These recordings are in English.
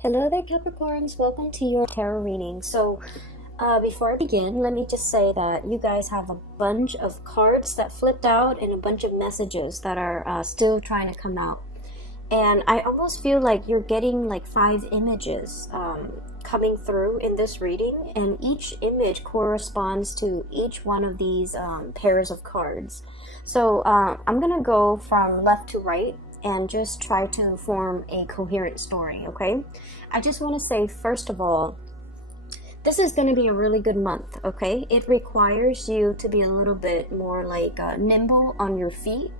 Hello there, Capricorns. Welcome to your tarot reading. Before I begin, let me just say that you guys have a bunch of cards that flipped out and a bunch of messages that are still trying to come out. And I almost feel like you're getting like 5 images coming through in this reading, and each image corresponds to each one of these pairs of cards. I'm going to go from left to right and just try to form a coherent story, okay? I just want to say, first of all, this is going to be a really good month, okay? It requires you to be a little bit more like nimble on your feet.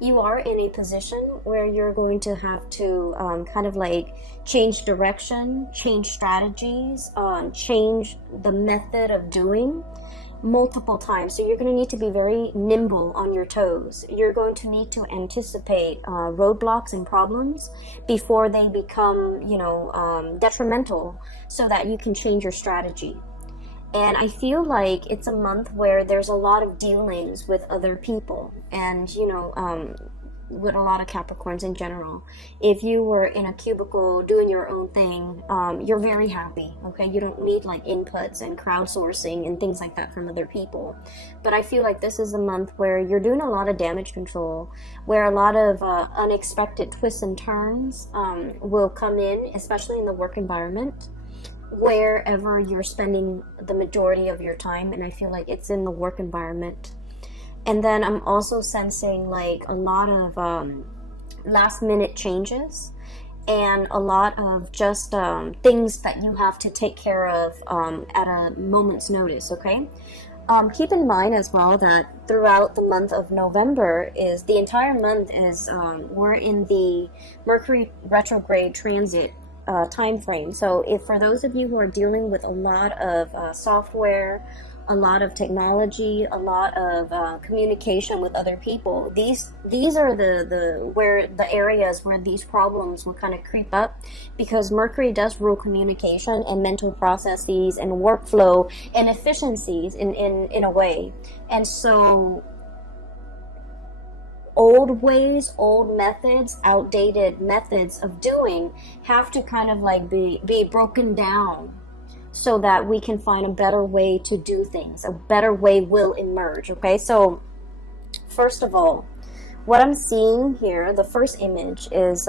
You are in a position where you're going to have to kind of like change direction, change strategies, change the method of doing multiple times. So you're going to need to be very nimble on your toes. You're going to need to anticipate roadblocks and problems before they become, detrimental, so that you can change your strategy. And I feel like it's a month where there's a lot of dealings with other people, and with a lot of Capricorns in general. If you were in a cubicle doing your own thing, you're very happy, okay? You don't need like inputs and crowdsourcing and things like that from other people. But I feel like this is a month where you're doing a lot of damage control, where a lot of unexpected twists and turns will come in, especially in the work environment, wherever you're spending the majority of your time. And I feel like it's in the work environment. And then I'm also sensing like a lot of last minute changes and a lot of just things that you have to take care of at a moment's notice, okay? Keep in mind as well that throughout the month of November, is the entire month is we're in the Mercury retrograde transit time frame. So if for those of you who are dealing with a lot of software, a lot of technology, a lot of communication with other people, these are the areas where these problems will kind of creep up, because Mercury does rule communication and mental processes and workflow and efficiencies in a way. And so old ways, old methods, outdated methods of doing have to kind of like be broken down, so that we can find a better way to do things. A better way will emerge, okay? So first of all, what I'm seeing here, the first image is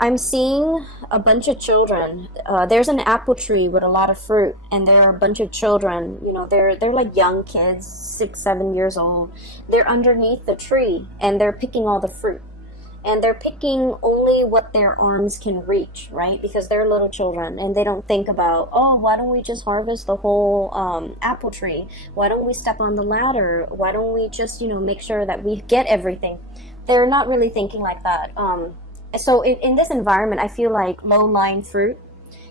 I'm seeing a bunch of children. There's an apple tree with a lot of fruit, and there are a bunch of children. They're like young kids, 6, 7 years old. They're underneath the tree, and they're picking all the fruit. And they're picking only what their arms can reach, right? Because they're little children, and they don't think about, oh, why don't we just harvest the whole apple tree? Why don't we step on the ladder? Why don't we just, make sure that we get everything? They're not really thinking like that. So in this environment, I feel like low-lying fruit,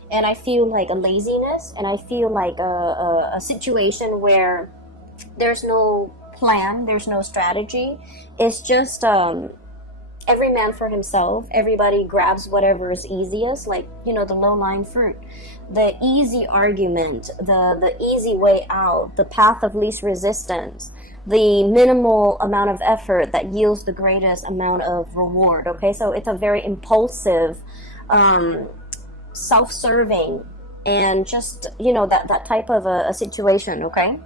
and I feel like a laziness, and I feel like a situation where there's no plan, there's no strategy. It's just every man for himself. Everybody grabs whatever is easiest, like, the low-lying fruit. The easy argument, the easy way out, the path of least resistance, the minimal amount of effort that yields the greatest amount of reward, okay? So it's a very impulsive, self-serving, and just, that type of a situation, okay?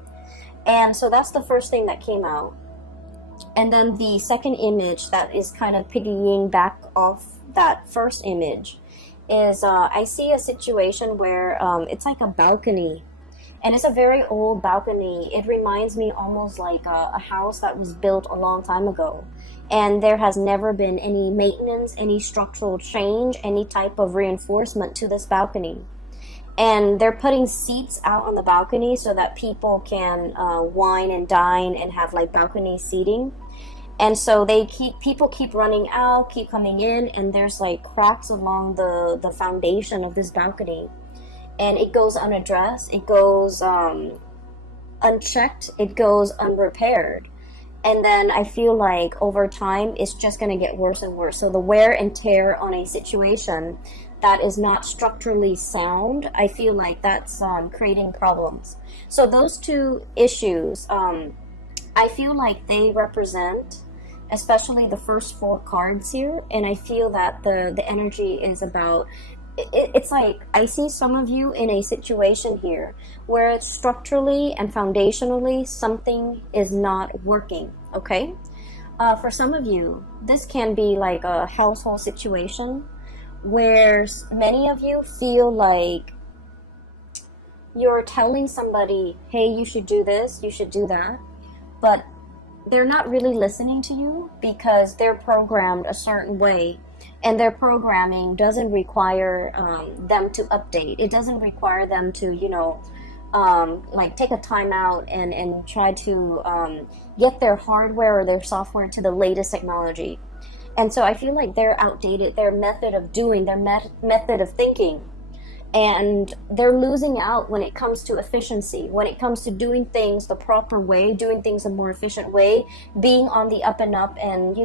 And so that's the first thing that came out. And then the second image that is kind of piggying back off that first image is I see a situation where it's like a balcony, and it's a very old balcony. It reminds me almost like a house that was built a long time ago, and there has never been any maintenance, any structural change, any type of reinforcement to this balcony. And they're putting seats out on the balcony so that people can wine and dine and have like balcony seating. And so people keep running out, keep coming in, and there's like cracks along the foundation of this balcony. And it goes unaddressed, it goes unchecked, it goes unrepaired. And then I feel like over time, it's just going to get worse and worse. So the wear and tear on a situation that is not structurally sound, I feel like that's creating problems. So those two issues, I feel like they represent, especially the first 4 cards here, and I feel that the energy is about it's like I see some of you in a situation here where structurally and foundationally something is not working, okay? For some of you, this can be like a household situation where many of you feel like you're telling somebody, hey, you should do this, you should do that, but they're not really listening to you because they're programmed a certain way, and their programming doesn't require them to update. It doesn't require them to, like take a time out and try to get their hardware or their software to the latest technology. And so I feel like they're outdated, their method of doing, their method of thinking. And they're losing out when it comes to efficiency, when it comes to doing things the proper way, doing things a more efficient way, being on the up and up, and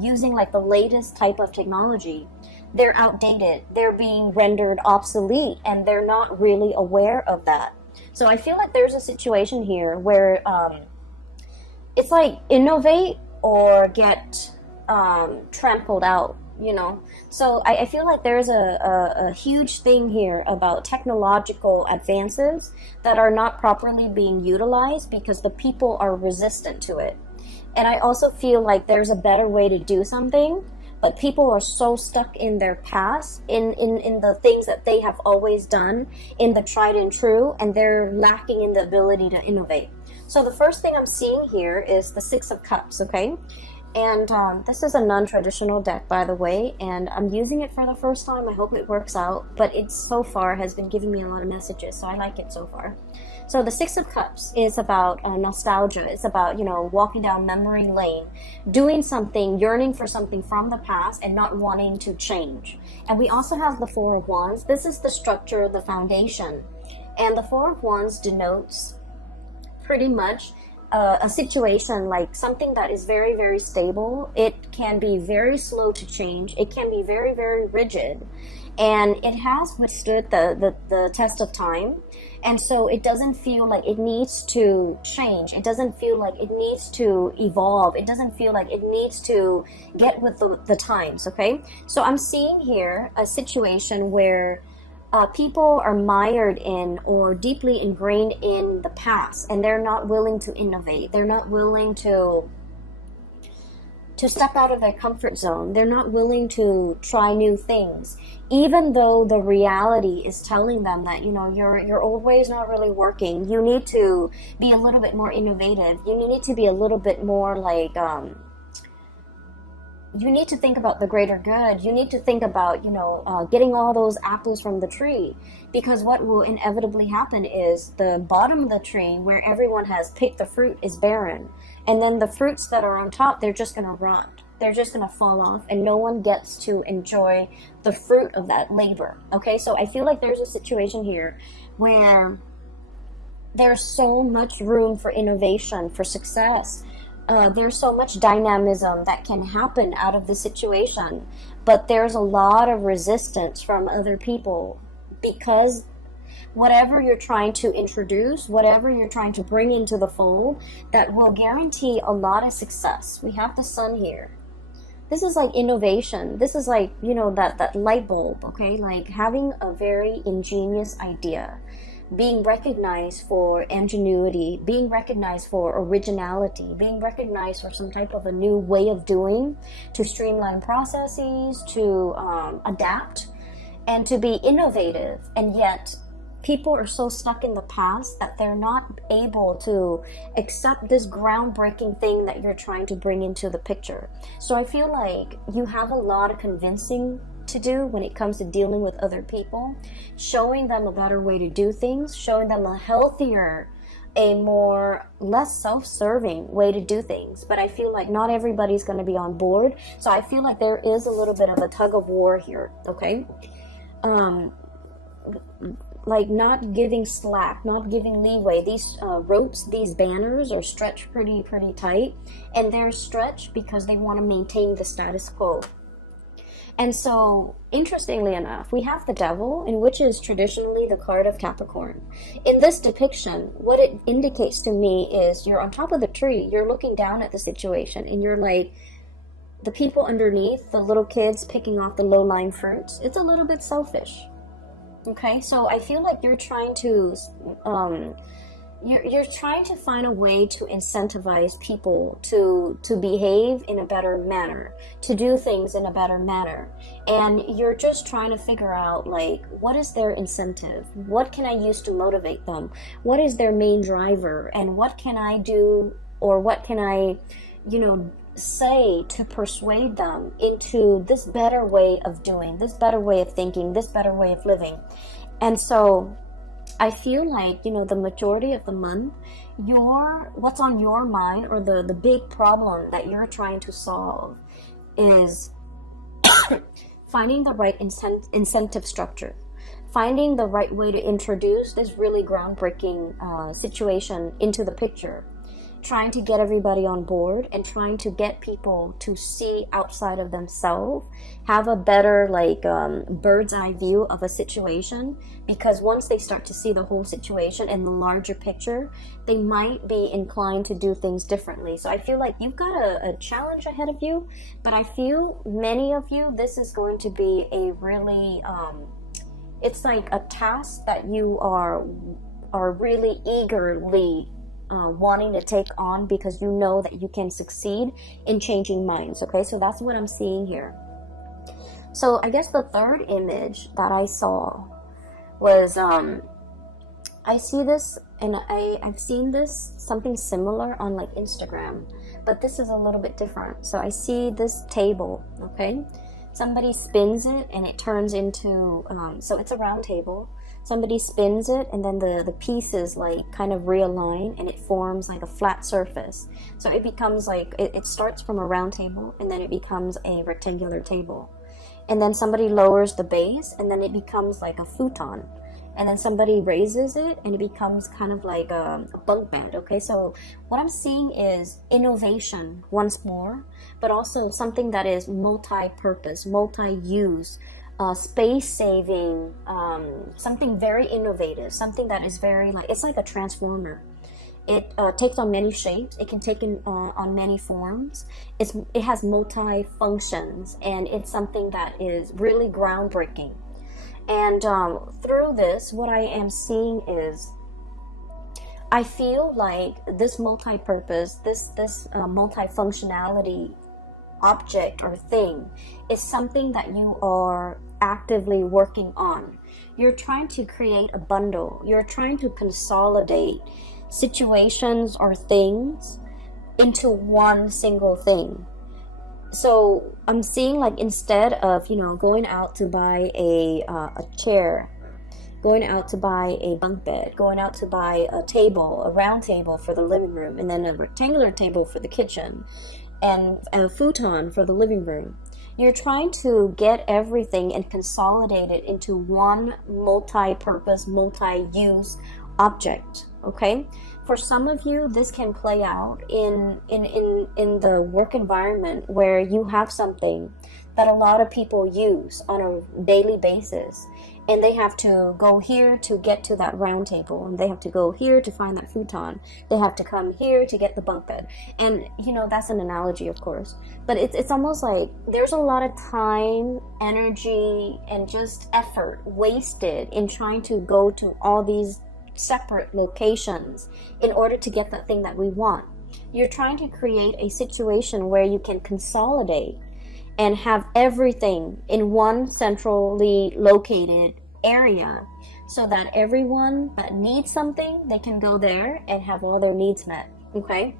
using like the latest type of technology. They're outdated, they're being rendered obsolete, and they're not really aware of that. So I feel like there's a situation here where it's like innovate or get trampled out. So I feel like there's a huge thing here about technological advances that are not properly being utilized because the people are resistant to it. And I also feel like there's a better way to do something, but people are so stuck in their past, in the things that they have always done, in the tried and true, and they're lacking in the ability to innovate. So the first thing I'm seeing here is the Six of Cups, okay? And this is a non-traditional deck, by the way, and I'm using it for the first time. I hope it works out, but it so far has been giving me a lot of messages, so I like it so far. So the Six of Cups is about nostalgia. It's about, walking down memory lane, doing something, yearning for something from the past and not wanting to change. And we also have the Four of Wands. This is the structure, the foundation. And the Four of Wands denotes pretty much a situation like something that is very, very stable. It can be very slow to change. It can be very, very rigid. And it has withstood the test of time. And so it doesn't feel like it needs to change. It doesn't feel like it needs to evolve. It doesn't feel like it needs to get with the times, okay? So I'm seeing here a situation where people are mired in or deeply ingrained in the past, and they're not willing to innovate. They're not willing to step out of their comfort zone. They're not willing to try new things, even though the reality is telling them that, your old way is not really working. You need to be a little bit more innovative. You need to be a little bit more like, you need to think about the greater good. You need to think about, getting all those apples from the tree, because what will inevitably happen is the bottom of the tree where everyone has picked the fruit is barren. And then the fruits that are on top, they're just going to rot. They're just going to fall off, and no one gets to enjoy the fruit of that labor. Okay, so I feel like there's a situation here where there's so much room for innovation, for success. There's so much dynamism that can happen out of the situation, but there's a lot of resistance from other people because whatever you're trying to introduce, whatever you're trying to bring into the fold, that will guarantee a lot of success. We have the Sun here. This is like innovation. This is like, that light bulb, okay? Like having a very ingenious idea, being recognized for ingenuity, being recognized for originality, being recognized for some type of a new way of doing, to streamline processes, to adapt, and to be innovative. And yet people are so stuck in the past that they're not able to accept this groundbreaking thing that you're trying to bring into the picture. So I feel like you have a lot of convincing to do when it comes to dealing with other people, showing them a better way to do things, showing them a healthier, a more less self-serving way to do things. But I feel like not everybody's going to be on board. So I feel like there is a little bit of a tug of war here, okay? Like not giving slack, not giving leeway. These ropes, these banners are stretched pretty tight, and they're stretched because they want to maintain the status quo. And so, interestingly enough, we have the Devil, in which is traditionally the card of Capricorn. In this depiction, what it indicates to me is you're on top of the tree, you're looking down at the situation, and you're like, the people underneath, the little kids picking off the low-lying fruits, it's a little bit selfish. Okay, so I feel like you're trying to you're trying to find a way to incentivize people to behave in a better manner, to do things in a better manner, and you're just trying to figure out, like, what is their incentive? What can I use to motivate them? What is their main driver? And what can I do, or what can I, say to persuade them into this better way of doing, this better way of thinking, this better way of living? And so I feel like, the majority of the month, what's on your mind, or the big problem that you're trying to solve, is finding the right incentive structure, finding the right way to introduce this really groundbreaking situation into the picture, trying to get everybody on board, and trying to get people to see outside of themselves, have a better bird's eye view of a situation, because once they start to see the whole situation and the larger picture, they might be inclined to do things differently. So I feel like you've got a challenge ahead of you, but I feel many of you, this is going to be a really it's like a task that you are really eagerly wanting to take on, because you know that you can succeed in changing minds. Okay, so that's what I'm seeing here. So I guess the third image that I saw was I see this, and I've seen this something similar on Instagram, but this is a little bit different. So I see this table. Okay, somebody spins it and it turns into so it's a round table. Somebody spins it, and then the pieces kind of realign, and it forms like a flat surface. So it becomes it starts from a round table, and then it becomes a rectangular table. And then somebody lowers the base, and then it becomes like a futon. And then somebody raises it, and it becomes kind of like a bunk bed. Okay, so what I'm seeing is innovation once more, but also something that is multi-purpose, multi-use, space-saving, something very innovative, something that is very it's like a transformer. It takes on many shapes. It can take on many forms. It has multi-functions, and it's something that is really groundbreaking. And through this, what I am seeing is, I feel like this multi-purpose, this multi-functionality object or thing is something that you are actively working on. You're trying to create a bundle. You're trying to consolidate situations or things into one single thing. So I'm seeing instead of going out to buy a chair, going out to buy a bunk bed, going out to buy a table, a round table for the living room, and then a rectangular table for the kitchen, and a futon for the living room. You're trying to get everything and consolidate it into one multi-purpose, multi-use object. Okay, for some of you, this can play out in the work environment, where you have something that a lot of people use on a daily basis, and they have to go here to get to that round table, and they have to go here to find that futon, they have to come here to get the bunk bed. And that's an analogy, of course, but it's almost like there's a lot of time, energy, and just effort wasted in trying to go to all these separate locations in order to get that thing that we want. You're trying to create a situation where you can consolidate and have everything in one centrally located area, so that everyone that needs something, they can go there and have all their needs met. Okay,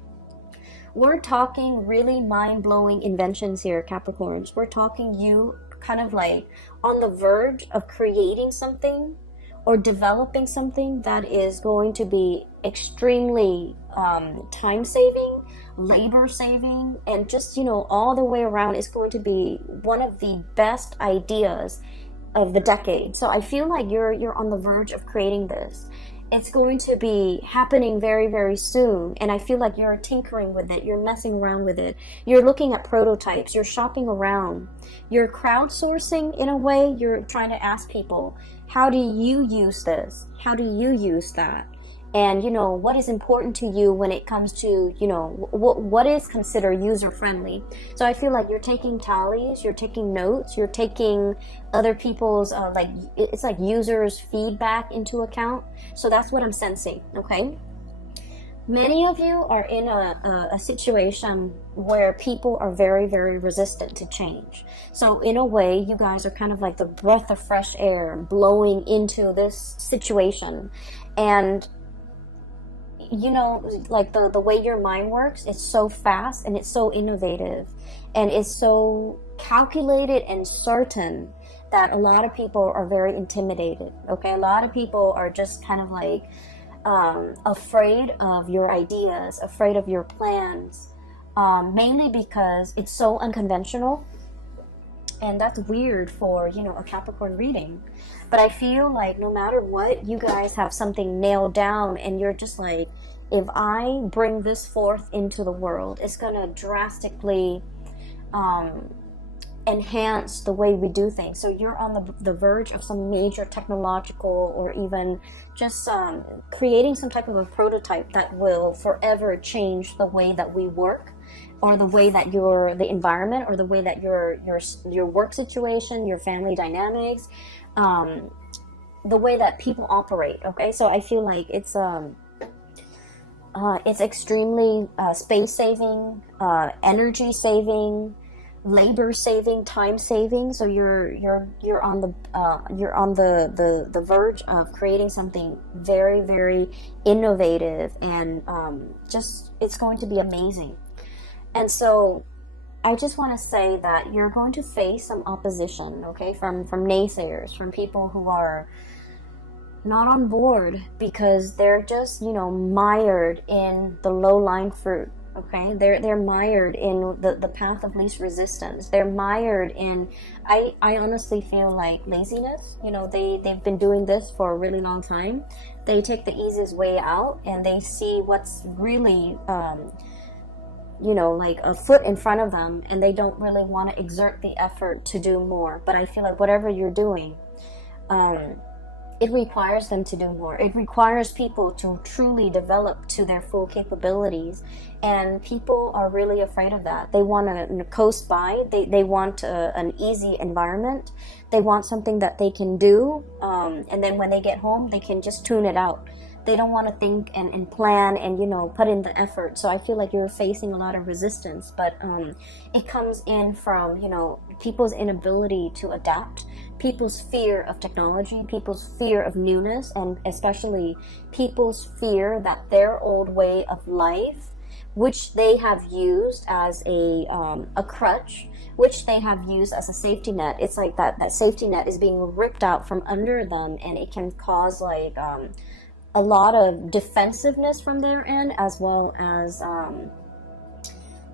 we're talking really mind-blowing inventions here, Capricorns. We're talking you kind of on the verge of creating something or developing something that is going to be extremely time-saving, labor-saving, and just, all the way around is going to be one of the best ideas of the decade. So I feel like you're on the verge of creating this. It's going to be happening very, very soon, and I feel like you're tinkering with it, you're messing around with it, you're looking at prototypes, you're shopping around, you're crowdsourcing in a way. You're trying to ask people, how do you use this? How do you use that? and you know what is important to you when it comes to, you know, what is considered user friendly. So I feel like you're taking tallies, you're taking notes, you're taking other people's like, it's like users feedback into account. So that's what I'm sensing. Okay, many of you are in a situation where people are very, very resistant to change. So in a way, you guys are kind of like the breath of fresh air blowing into this situation. And you know, like the way your mind works, it's so fast and it's so innovative and it's so calculated and certain that a lot of people are very intimidated. Okay, a lot of people are just kind of like afraid of your ideas, afraid of your plans, mainly because it's so unconventional. And that's weird for, you know, a Capricorn reading. But I feel like no matter what, you guys have something nailed down, and you're just like, if I bring this forth into the world, it's going to drastically enhance the way we do things. So you're on the verge of some major technological, or even just creating some type of a prototype that will forever change the way that we work, or the way that the environment, or the way that your work situation, your family dynamics, the way that people operate. Okay, so I feel like it's extremely space saving, energy saving, labor saving, time saving. So you're on the verge of creating something very, very innovative, and just, it's going to be amazing. And so I just want to say that you're going to face some opposition, okay, from naysayers, from people who are not on board because they're just, you know, mired in the low-lying fruit. Okay, they're mired in the path of least resistance. They're mired in, I honestly feel like, laziness. You know, they've been doing this for a really long time. They take the easiest way out, and they see what's really you know, like a foot in front of them, and they don't really want to exert the effort to do more. But I feel like whatever you're doing, it requires them to do more. It requires people to truly develop to their full capabilities, and people are really afraid of that. They want to coast by. They want an easy environment. They want something that they can do, and then when they get home, they can just tune it out. They don't want to think and plan and, you know, put in the effort. So I feel like you're facing a lot of resistance, but it comes in from, you know, people's inability to adapt, people's fear of technology, people's fear of newness, and especially people's fear that their old way of life, which they have used as a crutch, which they have used as a safety net, it's like that safety net is being ripped out from under them, and it can cause like a lot of defensiveness from their end, as well as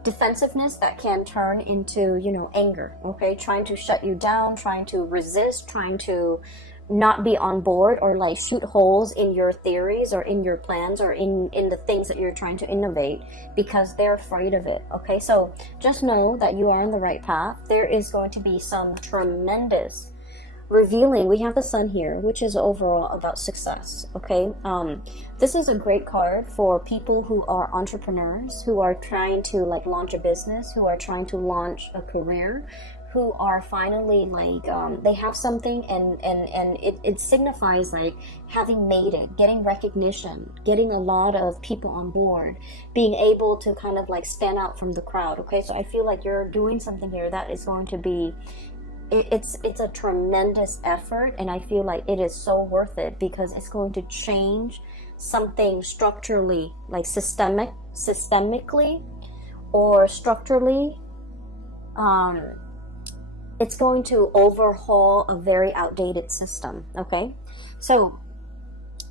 defensiveness that can turn into, you know, anger. Okay, trying to shut you down, trying to resist, trying to not be on board, or like shoot holes in your theories or in your plans or in the things that you're trying to innovate, because they're afraid of it. Okay, so just know that you are on the right path. There is going to be some tremendous revealing. We have the sun here, which is overall about success. Okay, this is a great card for people who are entrepreneurs, who are trying to like launch a business, who are trying to launch a career, who are finally like they have something, and it signifies like having made it, getting recognition, getting a lot of people on board, being able to kind of like stand out from the crowd. Okay, so I feel like you're doing something here that is going to be, it's a tremendous effort, and I feel like it is so worth it, because it's going to change something structurally, like systemically or structurally. It's going to overhaul a very outdated system. Okay, so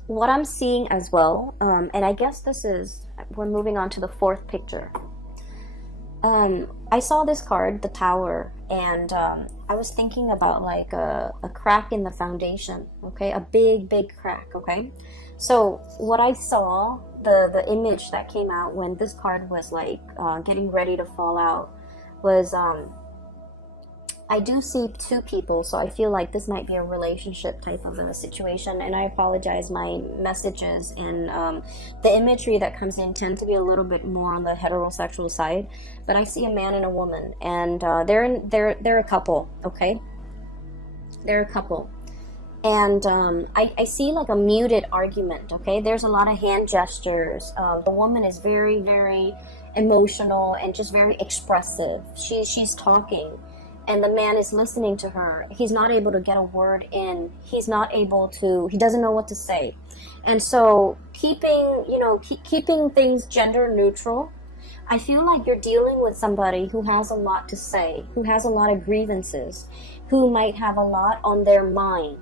what I'm seeing as well, and I guess we're moving on to the fourth picture. I saw this card, the Tower, and I was thinking about like a crack in the foundation. Okay, a big crack. Okay, so what I saw, the image that came out when this card was like getting ready to fall out, was I do see two people, so I feel like this might be a relationship type of a situation. And I apologize, my messages and the imagery that comes in tend to be a little bit more on the heterosexual side. But I see a man and a woman, and they're a couple. Okay, they're a couple, and I see like a muted argument. Okay, there's a lot of hand gestures. The woman is very, very emotional and just very expressive. She's talking, and the man is listening to her. He's not able to get a word in. He doesn't know what to say. And so keeping things gender neutral, I feel like you're dealing with somebody who has a lot to say, who has a lot of grievances, who might have a lot on their mind.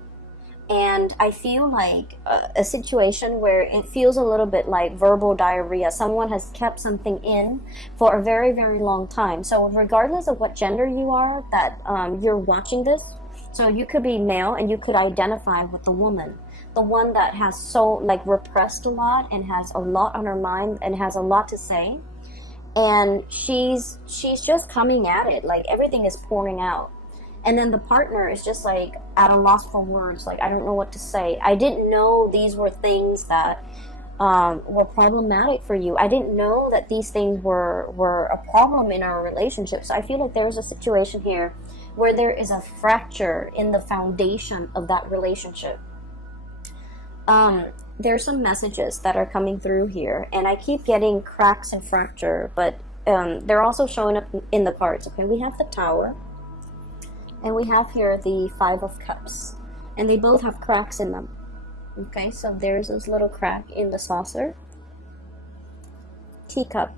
And I feel like a situation where it feels a little bit like verbal diarrhea. Someone has kept something in for a very, very long time. So regardless of what gender you are that you're watching this, so you could be male and you could identify with the woman, the one that has so like repressed a lot and has a lot on her mind and has a lot to say. And she's just coming at it, like everything is pouring out. And then the partner is just like at a loss for words, like I don't know what to say. I didn't know these were things that were problematic for you. I didn't know that these things were a problem in our relationship. So I feel like there's a situation here where there is a fracture in the foundation of that relationship. There's some messages that are coming through here, and I keep getting cracks and fracture, but they're also showing up in the cards. Okay, we have the Tower. And we have here the Five of Cups. And they both have cracks in them. Okay, so there's this little crack in the saucer. Teacup.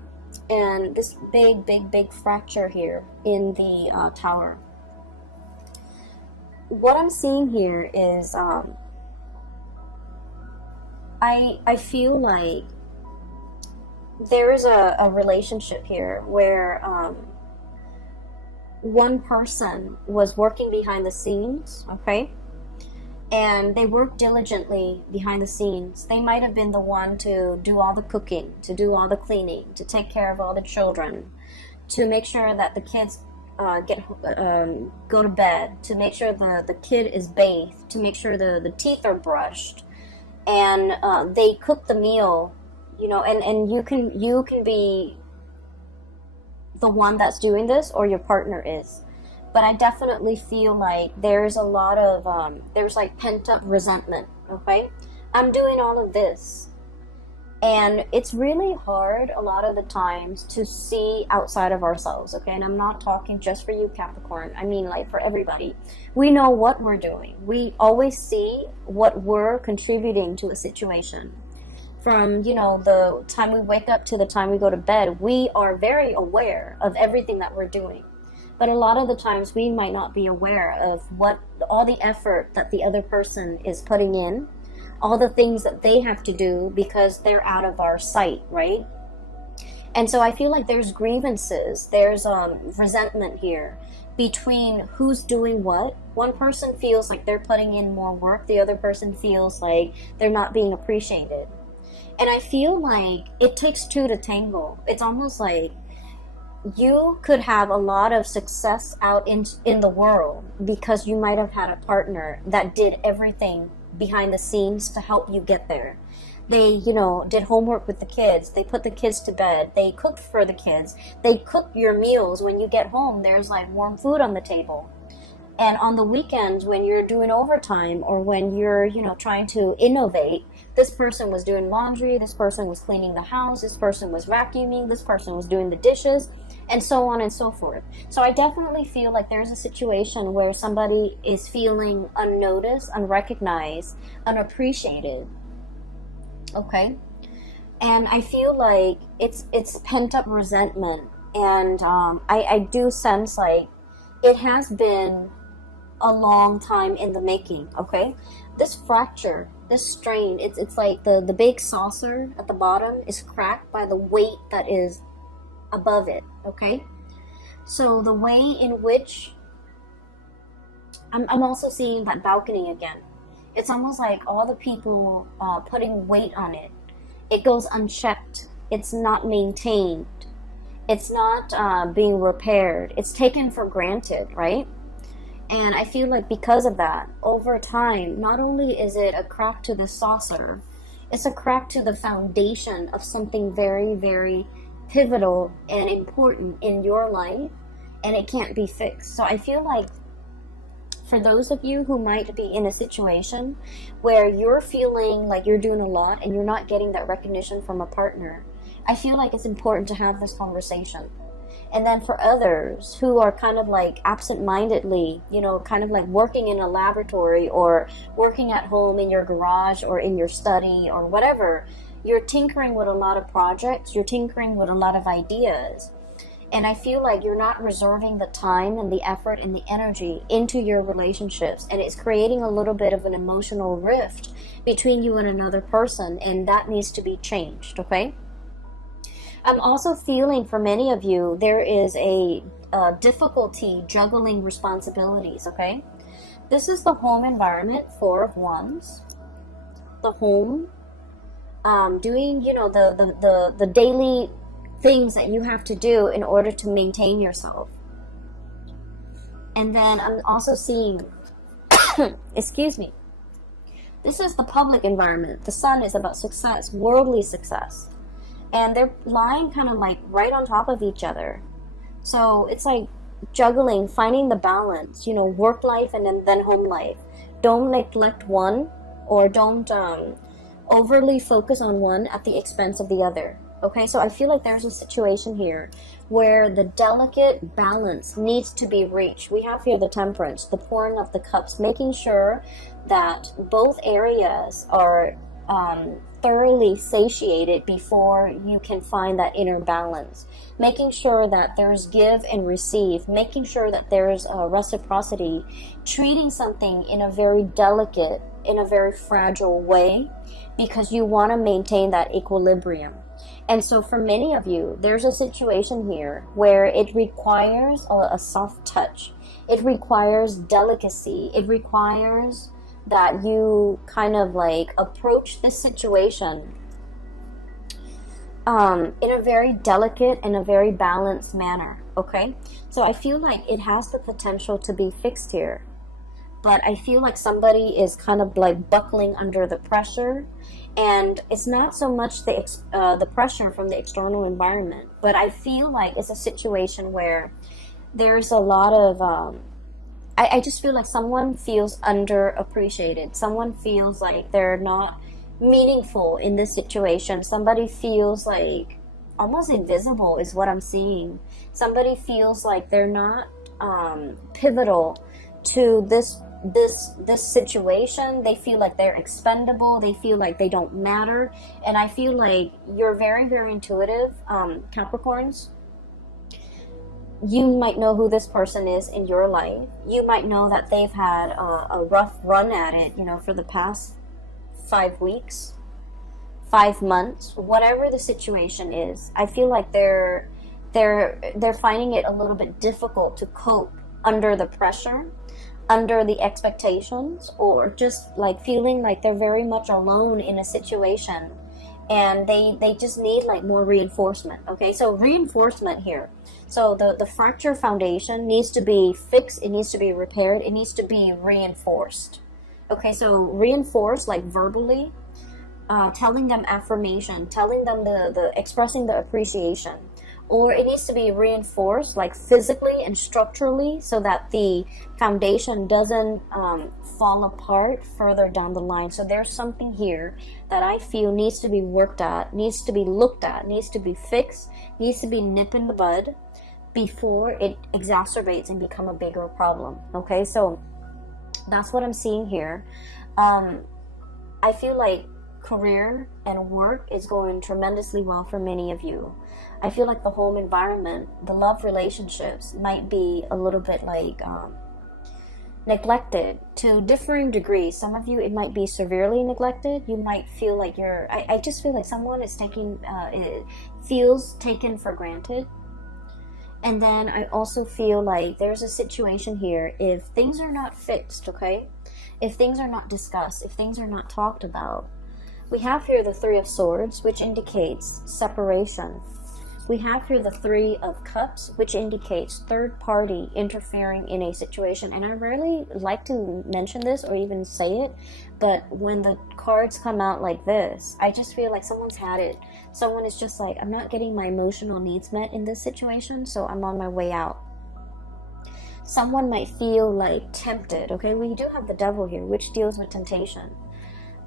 And this big, big, big fracture here in the Tower. What I'm seeing here is I feel like there is a relationship here where one person was working behind the scenes, okay? And they worked diligently behind the scenes. They might have been the one to do all the cooking, to do all the cleaning, to take care of all the children, to make sure that the kids go to bed, to make sure the kid is bathed, to make sure the teeth are brushed. And they cook the meal, and you can be the one that's doing this, or your partner is. But I definitely feel like there's a lot of there's like pent-up resentment. Okay, I'm doing all of this, and it's really hard a lot of the times to see outside of ourselves. Okay, and I'm not talking just for you, Capricorn. I mean, like, for everybody. We know what we're doing. We always see what we're contributing to a situation. From, the time we wake up to the time we go to bed, we are very aware of everything that we're doing. But a lot of the times we might not be aware of all the effort that the other person is putting in, all the things that they have to do because they're out of our sight, right? And so I feel like there's grievances, there's resentment here between who's doing what. One person feels like they're putting in more work, the other person feels like they're not being appreciated. And I feel like it takes two to tango. It's almost like you could have a lot of success out in the world because you might have had a partner that did everything behind the scenes to help you get there. They, did homework with the kids. They put the kids to bed. They cooked for the kids. They cook your meals. When you get home, there's like warm food on the table. And on the weekends, when you're doing overtime or when you're, trying to innovate, this person was doing laundry, this person was cleaning the house, this person was vacuuming, this person was doing the dishes, and so on and so forth. So I definitely feel like there's a situation where somebody is feeling unnoticed, unrecognized, unappreciated. Okay? And I feel like it's pent-up resentment. And I do sense like it has been a long time in the making, okay? This fracture, this strain, it's like the big saucer at the bottom is cracked by the weight that is above it, okay? So the way in which I'm also seeing that balcony again. It's almost like all the people putting weight on it. It goes unchecked. It's not maintained. It's not being repaired. It's taken for granted, right? And I feel like because of that, over time, not only is it a crack to the saucer, it's a crack to the foundation of something very, very pivotal and important in your life, and it can't be fixed. So I feel like for those of you who might be in a situation where you're feeling like you're doing a lot and you're not getting that recognition from a partner, I feel like it's important to have this conversation. And then for others who are kind of like absent-mindedly, you know, kind of like working in a laboratory or working at home in your garage or in your study or whatever, you're tinkering with a lot of projects, you're tinkering with a lot of ideas. And I feel like you're not reserving the time and the effort and the energy into your relationships. And it's creating a little bit of an emotional rift between you and another person. And that needs to be changed, okay? I'm also feeling for many of you, there is a difficulty juggling responsibilities, okay? This is the home environment, Four of Wands. The home, doing, you know, the daily things that you have to do in order to maintain yourself. And then I'm also seeing, excuse me, this is the public environment. The sun is about success, worldly success. And they're lying kind of like right on top of each other. So it's like juggling, finding the balance, you know, work life and then home life. Don't neglect one, or don't overly focus on one at the expense of the other. Okay, so I feel like there's a situation here where the delicate balance needs to be reached. We have here the Temperance, the pouring of the cups, making sure that both areas are thoroughly satiated before you can find that inner balance. Making sure that there's give and receive, making sure that there's reciprocity, treating something in a very delicate, in a very fragile way, because you want to maintain that equilibrium. And so for many of you, there's a situation here where it requires a soft touch. It requires delicacy. It requires that you kind of like approach this situation in a very delicate and a very balanced manner, okay? So I feel like it has the potential to be fixed here. But I feel like somebody is kind of like buckling under the pressure. And it's not so much the pressure from the external environment, but I feel like it's a situation where there's a lot of, I just feel like someone feels underappreciated. Someone feels like they're not meaningful in this situation. Somebody feels like almost invisible is what I'm seeing. Somebody feels like they're not pivotal to this situation. They feel like they're expendable. They feel like they don't matter. And I feel like you're very, very intuitive, Capricorns. You might know who this person is in your life. You might know that they've had a rough run at it, you know, for the past 5 weeks, 5 months, whatever the situation is. I feel like they're finding it a little bit difficult to cope under the pressure, under the expectations, or just like feeling like they're very much alone in a situation, and they just need like more reinforcement. Okay, so reinforcement here. So the fracture foundation needs to be fixed, it needs to be repaired, it needs to be reinforced. Okay, so reinforced like verbally, telling them affirmation, telling them the expressing the appreciation. Or it needs to be reinforced like physically and structurally, so that the foundation doesn't fall apart further down the line. So there's something here that I feel needs to be worked at, needs to be looked at, needs to be fixed, needs to be nipped in the bud before it exacerbates and become a bigger problem. Okay, so that's what I'm seeing here. I feel like career and work is going tremendously well for many of you. I feel like the home environment, the love relationships might be a little bit like neglected to differing degrees. Some of you, it might be severely neglected. You might feel like I just feel like someone is feels taken for granted. And then I also feel like there's a situation here, if things are not fixed, okay? If things are not discussed, if things are not talked about. We have here the Three of Swords, which indicates separation. we have here the Three of Cups, which indicates third party interfering in a situation. And I rarely like to mention this or even say it, but when the cards come out like this, I just feel like someone's had it. Someone is just like, I'm not getting my emotional needs met in this situation, so I'm on my way out. Someone might feel like tempted, okay? We do have the Devil here, which deals with temptation.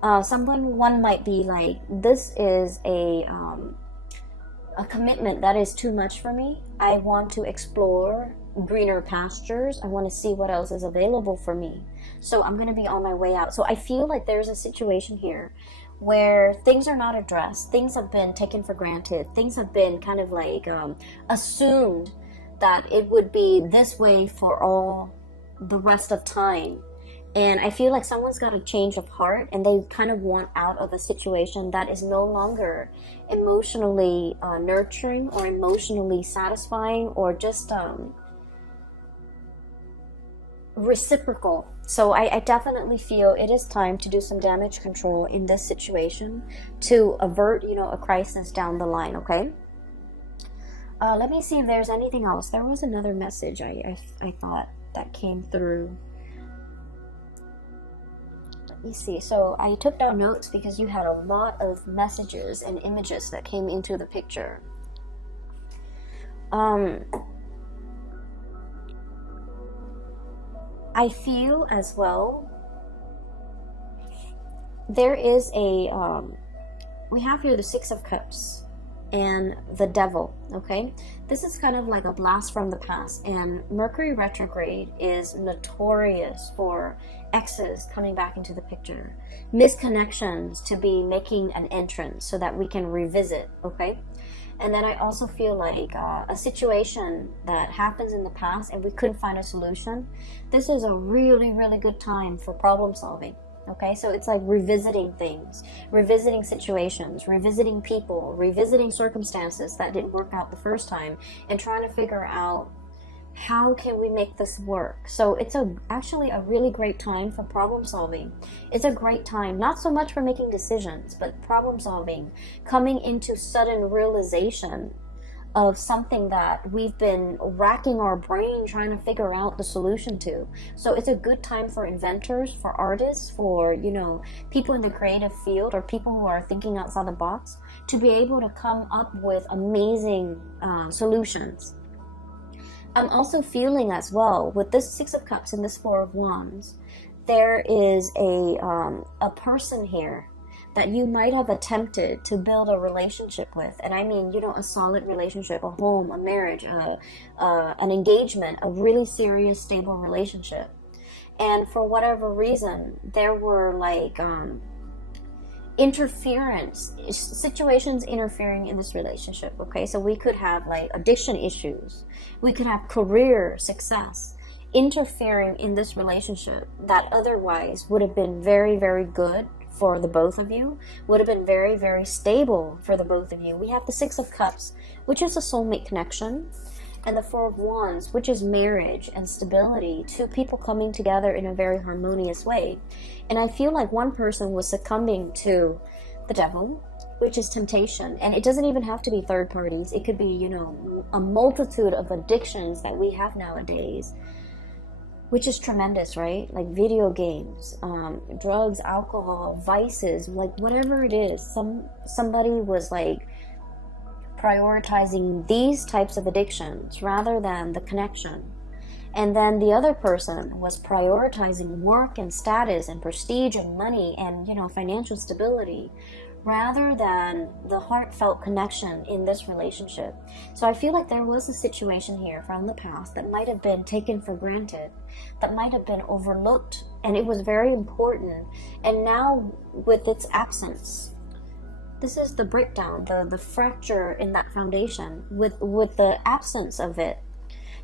One might be like, this is a commitment that is too much for me. I want to explore greener pastures. I want to see what else is available for me. So I'm going to be on my way out. So I feel like there's a situation here where things are not addressed. Things have been taken for granted. Things have been kind of like assumed that it would be this way for all the rest of time. And I feel like someone's got a change of heart and they kind of want out of a situation that is no longer emotionally nurturing or emotionally satisfying or just reciprocal. So I definitely feel it is time to do some damage control in this situation to avert, a crisis down the line, okay? Let me see if there's anything else. There was another message I thought that came through. Let me see. So I took down notes because you had a lot of messages and images that came into the picture. I feel as well there is a we have here the Six of Cups and the Devil, okay? This is kind of like a blast from the past, and Mercury retrograde is notorious for exes coming back into the picture, misconnections to be making an entrance so that we can revisit, okay? And then I also feel like a situation that happens in the past and we couldn't find a solution. This is a really, really good time for problem solving. Okay, so it's like revisiting things, revisiting situations, revisiting people, revisiting circumstances that didn't work out the first time, and trying to figure out how can we make this work. So it's actually a really great time for problem solving. It's a great time, not so much for making decisions, but problem solving, coming into sudden realization of something that we've been racking our brain trying to figure out the solution to. So it's a good time for inventors, for artists, for, people in the creative field or people who are thinking outside the box to be able to come up with amazing solutions. I'm also feeling as well with this Six of Cups and this Four of Wands, there is a person here that you might have attempted to build a relationship with. And I mean, a solid relationship, a home, a marriage, an engagement, a really serious, stable relationship. And for whatever reason, there were like situations interfering in this relationship, okay? So we could have like addiction issues. We could have career success interfering in this relationship that otherwise would have been very, very good for the both of you, would have been very, very stable for the both of you. We have the Six of Cups, which is a soulmate connection, and the Four of Wands, which is marriage and stability, two people coming together in a very harmonious way. And I feel like one person was succumbing to the Devil, which is temptation. And it doesn't even have to be third parties. It could be, a multitude of addictions that we have nowadays, which is tremendous, right? Like video games, drugs, alcohol, vices, like whatever it is. Somebody was like prioritizing these types of addictions rather than the connection. And then the other person was prioritizing work and status and prestige and money and, financial stability rather than the heartfelt connection in this relationship. So I feel like there was a situation here from the past that might have been taken for granted, that might have been overlooked, and it was very important. And now with its absence, this is the breakdown, the fracture in that foundation. With the absence of it,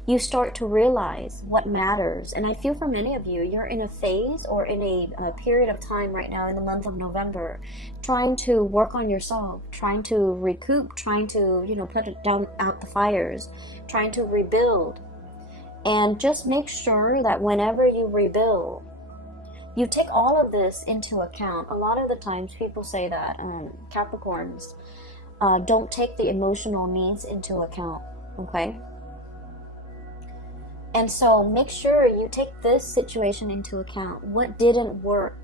you start to realize what matters. And I feel for many of you, you're in a phase or in a period of time right now in the month of November, trying to work on yourself, trying to recoup, trying to, put it down out the fires, trying to rebuild. And just make sure that whenever you rebuild, you take all of this into account. A lot of the times people say that Capricorns, don't take the emotional needs into account, okay? And so make sure you take this situation into account. What didn't work?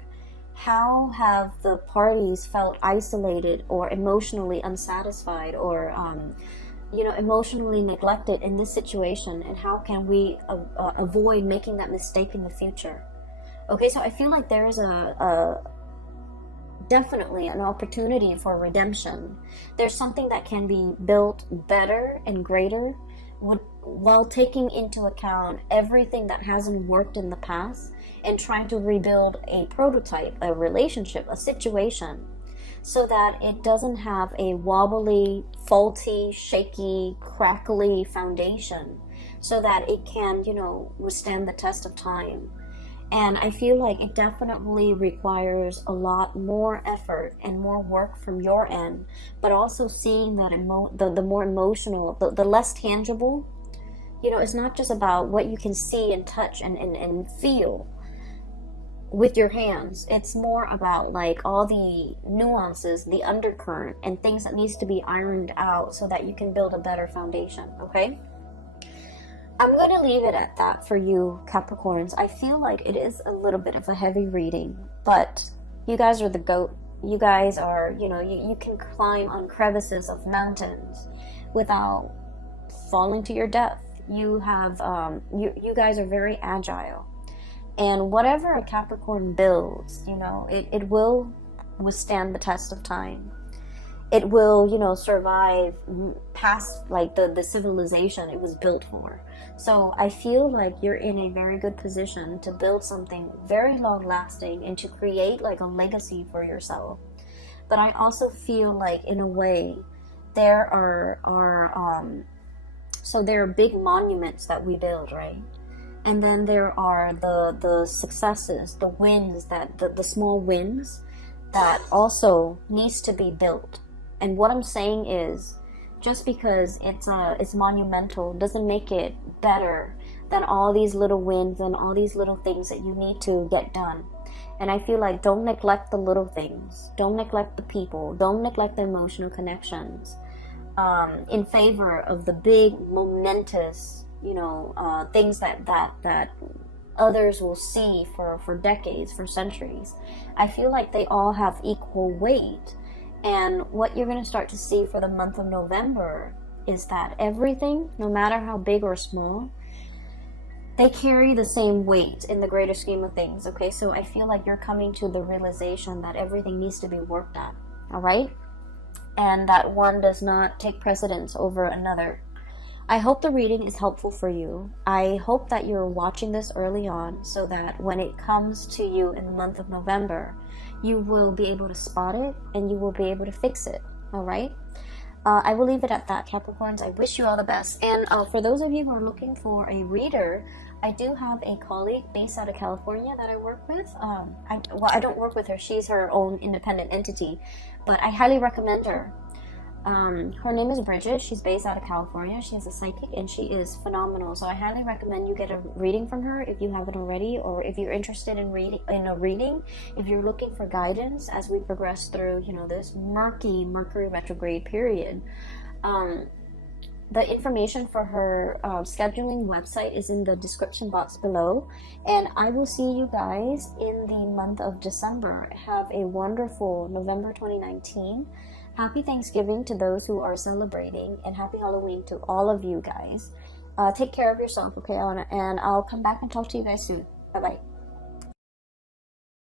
How have the parties felt isolated or emotionally unsatisfied, or emotionally neglected in this situation, and how can we avoid making that mistake in the future? Okay, so I feel like there is definitely an opportunity for redemption. There's something that can be built better and greater while taking into account everything that hasn't worked in the past and trying to rebuild a prototype, a relationship, a situation, so that it doesn't have a wobbly, faulty, shaky, crackly foundation, so that it can, withstand the test of time. And I feel like it definitely requires a lot more effort and more work from your end, but also seeing that the more emotional, the less tangible, it's not just about what you can see and touch and feel with your hands. It's more about like all the nuances, the undercurrent, and things that needs to be ironed out so that you can build a better foundation, okay? I'm going to leave it at that for you, Capricorns. I feel like it is a little bit of a heavy reading, but you guys are the GOAT. You guys are, you can climb on crevices of mountains without falling to your death. You have, you guys are very agile. And whatever a Capricorn builds, it will withstand the test of time. It will, survive past like the civilization it was built for. So I feel like you're in a very good position to build something very long lasting and to create like a legacy for yourself. But I also feel like in a way there there are big monuments that we build, right? And then there are the successes, the wins, the small wins that also needs to be built. And what I'm saying is, just because it's monumental doesn't make it better than all these little wins and all these little things that you need to get done. And I feel like don't neglect the little things. Don't neglect the people. Don't neglect the emotional connections in favor of the big, momentous, things that others will see for decades, for centuries. I feel like they all have equal weight. And what you're going to start to see for the month of November is that everything, no matter how big or small, they carry the same weight in the greater scheme of things, okay? So I feel like you're coming to the realization that everything needs to be worked at, all right? And that one does not take precedence over another. I hope the reading is helpful for you. I hope that you're watching this early on so that when it comes to you in the month of November, you will be able to spot it and you will be able to fix it, all right? I will leave it at that, Capricorns. I wish you all the best. And for those of you who are looking for a reader, I do have a colleague based out of California that I work with. I don't work with her. She's her own independent entity, but I highly recommend her. Her name is Bridget. She's based out of California. She's a psychic and she is phenomenal. So I highly recommend you get a reading from her if you haven't already, or if you're interested in a reading, if you're looking for guidance as we progress through, this murky Mercury retrograde period. The information for her scheduling website is in the description box below. And I will see you guys in the month of December. Have a wonderful November 2019. Happy Thanksgiving to those who are celebrating, and happy Halloween to all of you guys. Take care of yourself, okay, Anna? And I'll come back and talk to you guys soon. Bye-bye.